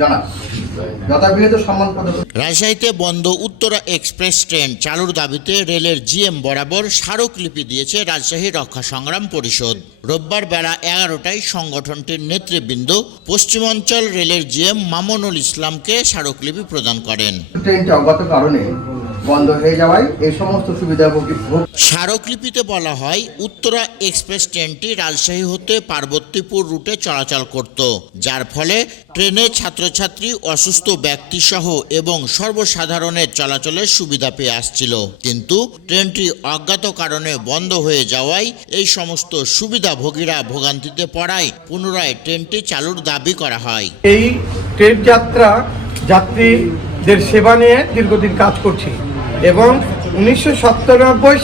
জানান। রাজশাহীতে বন্ধ উত্তরা এক্সপ্রেস ট্রেন চালুর দাবিতে রেলের জিএম বরাবর স্মারকলিপি দিয়েছে রাজশাহী রক্ষা সংগ্রাম পরিষদ। রোববার বেলা এগারোটায় সংগঠনটির নেতৃবৃন্দ পশ্চিমাঞ্চল রেলের জিএম মামুনুল ইসলামকে স্মারকলিপি প্রদান করেন। ট্রেনটি অজ্ঞাত কারণে বন্ধ হয়ে যাওয়ায় এই সমস্ত সুবিধাভোগী ভোগ স্মারকলিপিতে বলা হয় উত্তরা এক্সপ্রেস ট্রেনটি রাজশাহী হতে পার্বতীপুর রুটে চলাচল করত যার ফলে ট্রেনে ছাত্রছাত্রী অসুস্থ ব্যক্তিসহ এবং সর্বসাধারণের চলাচলের সুবিধা পেয়ে আসছিল। কিন্তু ট্রেনটি অজ্ঞাত কারণে বন্ধ হয়ে যাওয়ায় এই সমস্ত সুবিধাভোগীরা ভোগান্তিতে পড়ায় পুনরায় ট্রেনটি চালুর দাবি করা হয়। এই ট্রেন যাত্রা যাত্রীদের সেবা নিয়ে দীর্ঘদিন কাজ করছি। এবং উনিশশো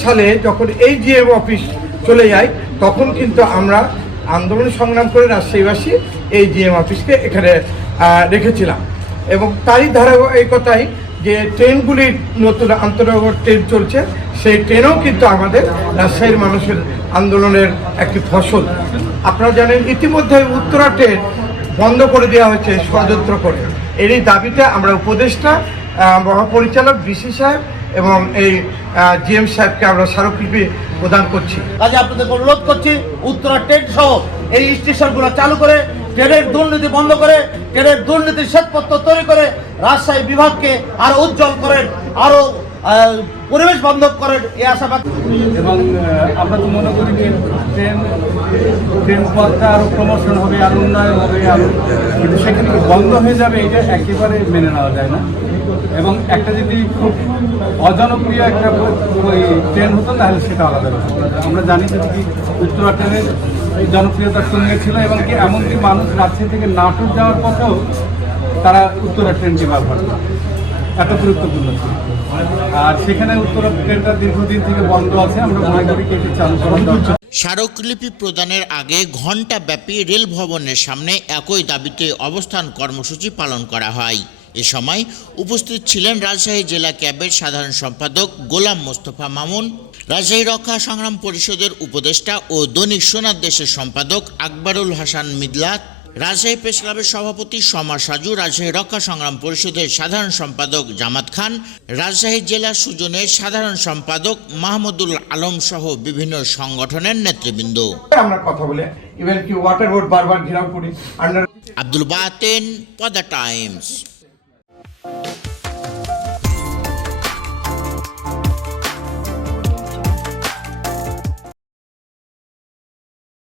সালে যখন এই জিএম অফিস চলে যায়, তখন কিন্তু আমরা আন্দোলন সংগ্রাম করে রাজশাহীবাসী এই জিএম অফিসকে এখানে রেখেছিলাম। এবং তারই ধারাবাহিকতায় যে ট্রেনগুলির নতুন আন্তনগর ট্রেন চলছে, সেই ট্রেনও কিন্তু আমাদের রাজশাহীর মানুষের আন্দোলনের একটি ফসল। আপনারা জানেন, ইতিমধ্যে উত্তরা ট্রেন বন্ধ করে দেওয়া হয়েছে, ষড়যন্ত্র করে। এরই দাবিতে আমরা উপদেষ্টা মহাপরিচালক বিসি সাহেব এবং এই জিএম সাহেবকে আমরা স্মারকলিপি প্রদান করছি। কাজে আপনাদেরকে অনুরোধ করছি উত্তরা ট্রেন সহ এই স্টেশনগুলো চালু করে ট্রেনের দুর্নীতি বন্ধ করে ট্রেনের দুর্নীতির শ্বেতপত্র তৈরি করে রাজশাহী বিভাগকে আরও উজ্জ্বল করেন আরও আহ, পরিবেশ বান্ধব করেন এই আশাবাদ। এবং আমরা তো মনে করি যে ট্রেন ট্রেন পথটা আরও প্রমোশন হবে আরও উন্নয়ন হবে আরও কিন্তু সেখানে বন্ধ হয়ে যাবে, এটা একেবারে মেনে নেওয়া যায় না। এবং একটা যদি খুব অজনপ্রিয় একটা ওই ট্রেন হতো, তাহলে সেটা আলাদা ব্যাপার। আমরা জানি যে কি উত্তরা ট্রেনের জনপ্রিয়তার সঙ্গে ছিল, এবং কি এমনকি মানুষ রাজশাহী থেকে নাটক যাওয়ার পথেও তারা উত্তরা ট্রেনটি ব্যবহার করে। এত গুরুত্বপূর্ণ ছিল। আর সেখানে উত্তরা ট্রেনটা দীর্ঘদিন থেকে বন্ধ আছে, আমরা মনে করি এটি চালু করা দরকার। স্মারকলিপি প্রদানের আগে ঘণ্টাব্যাপী রেল ভবনের সামনে একই দাবিতে অবস্থান কর্মসূচি পালন করা হয়। এ সময় উপস্থিত ছিলেন রাজশাহী জেলা ক্যাবের সাধারণ সম্পাদক গোলাম মোস্তফা মামুন, রাজশাহী রক্ষা সংগ্রাম পরিষদের উপদেষ্টা ও দৈনিক সোনার দেশের সম্পাদক আকবরুল হাসান মিদলাত রাজশাহী প্রেস ক্লাবের সভাপতি সমা সাজু রাজশাহী রক্ষা সংগ্রাম পরিষদের সাধারণ সম্পাদক জামাত খান রাজশাহী জেলা সুজনের সাধারণ সম্পাদক মাহমুদুল আলম সহ বিভিন্ন সংগঠনের নেতৃবৃন্দ। আমরা কথা বলে ইভেন কি ওয়াটার বোর্ড বারবার ঘেরাও করি আব্দুল বাতেন পদা টাইমস।